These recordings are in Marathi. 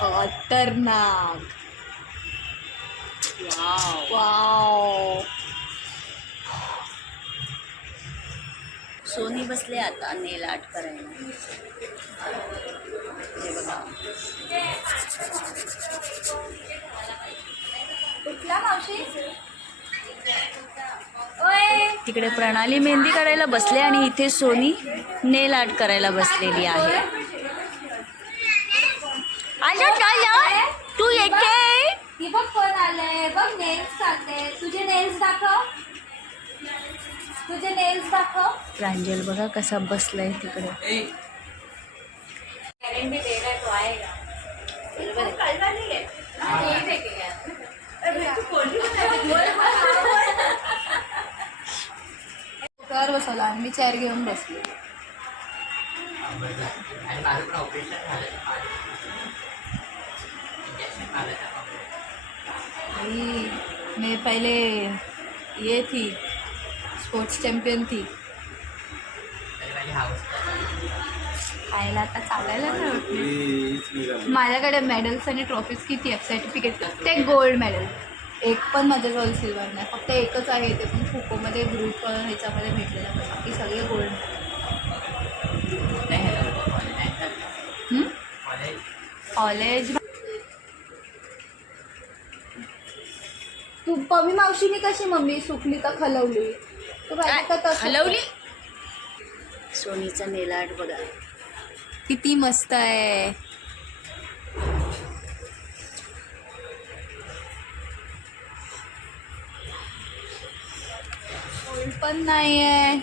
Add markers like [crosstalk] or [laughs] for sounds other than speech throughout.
खतरनाक. वाव. वाव. सोनी बसले आता नेल आर्ट करायला. हे बघा. कुठला मावशी? ओय. तिकडे प्रणाली मेहंदी काढायला बसले आणि इथे सोनी नेल आर्ट करायला बसलेली आहे. आलं झालं तू येते ती बघ कोण आलंय बघ नेल्स काढते. तुझे नेल्स दाखव. तुझे नेल्स दाखव. प्रांजल बघा कसा बसलाय तिकडे. गॅरंटी दे रहा है. तो आएगा कर बसवला आणि मी चेअर घेऊन बसले. पहले ये थी स्पोर्ट्स चॅम्पियन थी। खायला आता चालायला नाही नाही. माझ्याकडे मेडल्स आणि ट्रॉफीज किती आहेत? सर्टिफिकेट ते गोल्ड मेडल एक पण माझ्याजवळ सिल्वर नाही. फक्त एकच आहे ते पण खो खोमध्ये ग्रुप ह्याच्यामध्ये भेटलेलं पण बाकी सगळे गोल्ड कॉलेज तू पमी मावशीने कशी मम्मी सुकली तर खलवली? तसं? हलवली सोनीचा नेल आर्ट बघा. किती मस्त आहे. पण नाही आहे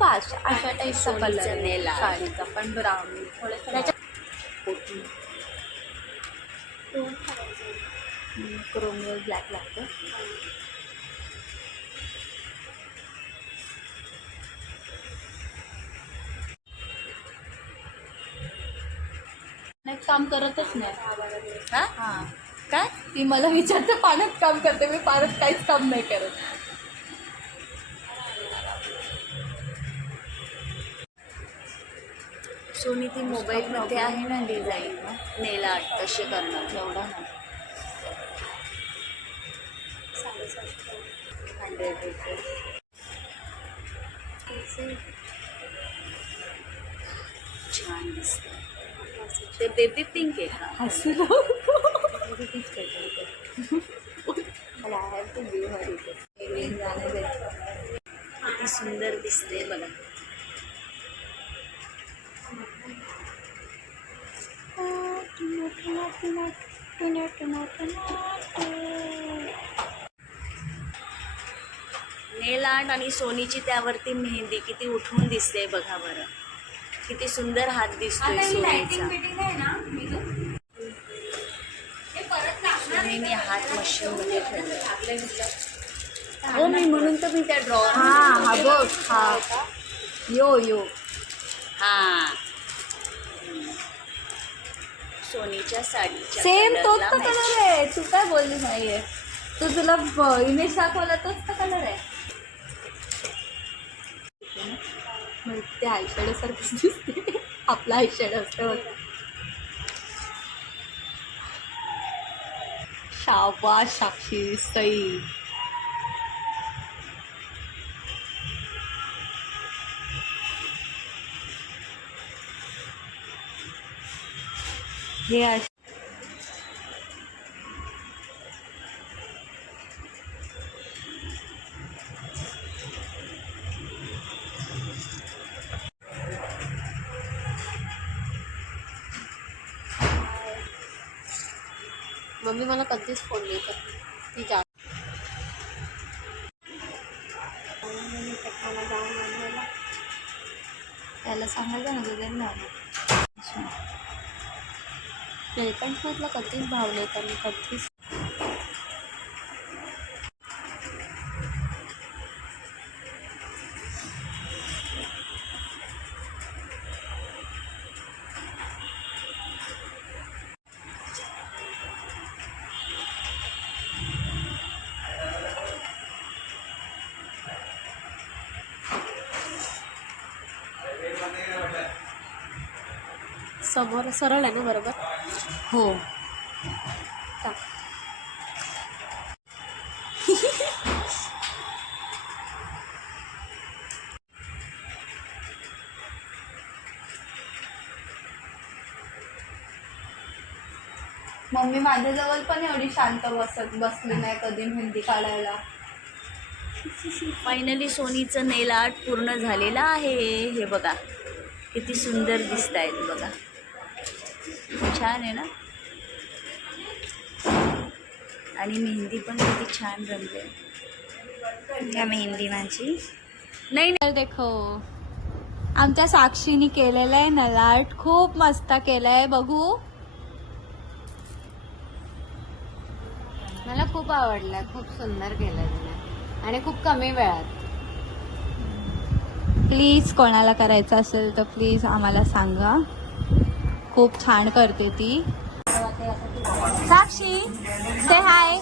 पाच अशा टाईपचा सोनीचा कलर. साडीचा पण ब्राऊन थोडंसं क्रोमवर ब्लॅक लागतं. नाही काम करतच नाही. हा? काय? ती मला विचारते पाण्यात काम करते मी पाण्यात काहीच काम नाही करत. सोनी ती मोबाईल मध्ये आहे ना डिझाईन? नेल आर्ट तसे करणार. एवढा नाही. छान दिसतं ते बेबी पिंक आहे [laughs] हसू मला आहे ते. किती सुंदर दिसते बघा. नेल आर्ट आणि सोनीची त्यावरती मेहंदी किती उठून दिसते बघा बरं. किती सुंदर हात दिसतोय सोनीचा. सोनीने हात ठेवले. हो मी म्हणून तर मी त्या ड्रॉ हा हा बघ हा. यो यो. हा. सोनीच्या साडीच्या सेम तोच तर. कलर आहे. तू काय बोलली नाहीये? तू तुला इमेज दाखवला तोच तर कलर आहे. मग ते आयशॅडोसारखंच दिसते. आपला आयशॅडो असतं बघ. शाबाश साक्षी सई. हे मम्मी मला कधीच फोन नाही करत. ती जा त्याला सांगायचं ना तुझ्या नेलपेंटमधलं कधीच भावले तर मी कधीच समोर सरळ आहे ना बरोबर? हो. मम्मी माझ्याजवळ पण एवढी शांत बसत बसली नाही कधी मेहंदी काढायला. फायनली सोनीचं नेल आर्ट पूर्ण झालेलं आहे. हे बघा किती सुंदर दिसत आहेत बघा. छान आहे ना? आणि मेहंदी पण किती छान रंगली त्या मेहंदी माझी नाही तर देखो. आमच्या साक्षीने केलेलं आहे नल आर्ट खूप मस्त केलंय बघू. मला खूप आवडलं खूप सुंदर केलं तिने. आणि खूप कमी वेळात. प्लीज कोणाला करायचं असेल तर प्लीज आम्हाला सांगा. खूप छान करते ती. साक्षी ते हाय